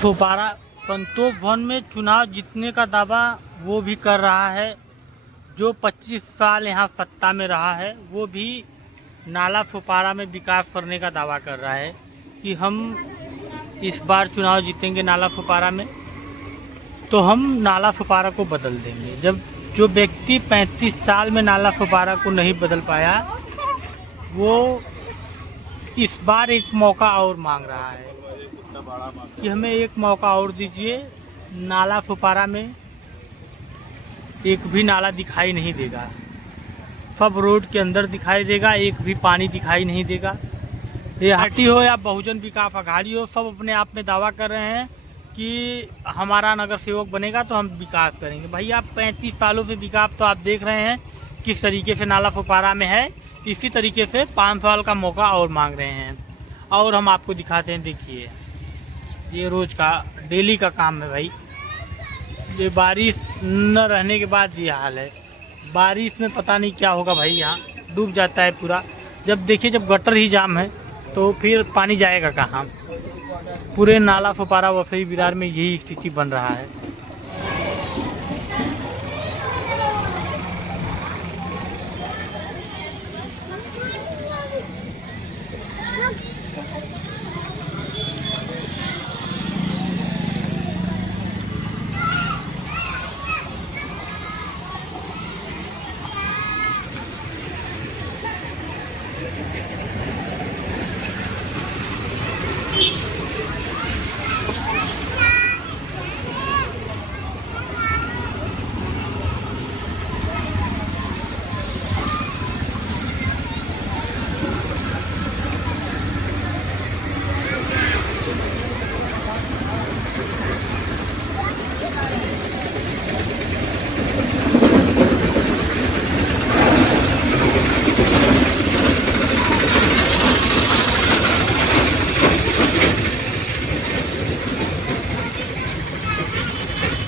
फुपारा संतोष भवन में चुनाव जीतने का दावा वो भी कर रहा है जो 25 साल यहाँ सत्ता में रहा है। वो भी नाला फुपारा में विकास करने का दावा कर रहा है कि हम इस बार चुनाव जीतेंगे नाला फुपारा में, तो हम नाला फुपारा को बदल देंगे। जब जो व्यक्ति 35 साल में नाला फुपारा को नहीं बदल पाया, वो इस बार एक मौका और मांग रहा है कि हमें एक मौका और दीजिए। नाला फुपारा में एक भी नाला दिखाई नहीं देगा, सब रोड के अंदर दिखाई देगा, एक भी पानी दिखाई नहीं देगा। ये पार्टी हो या बहुजन विकास अघाड़ी हो, सब अपने आप में दावा कर रहे हैं कि हमारा नगर सेवक बनेगा तो हम विकास करेंगे। भाई आप 35 सालों से विकास तो आप देख रहे हैं किस तरीके से नाला फुपारा में है, इसी तरीके से 5 साल का मौका और मांग रहे हैं। और हम आपको दिखाते हैं, देखिए ये रोज़ का डेली का काम है भाई। ये बारिश न रहने के बाद ये हाल है। बारिश में पता नहीं क्या होगा भाई, यहाँ डूब जाता है पूरा। जब देखिए जब गटर ही जाम है तो फिर पानी जाएगा कहाँ। पूरे नाला फुपारा वसई विरार में यही स्थिति बन रहा है।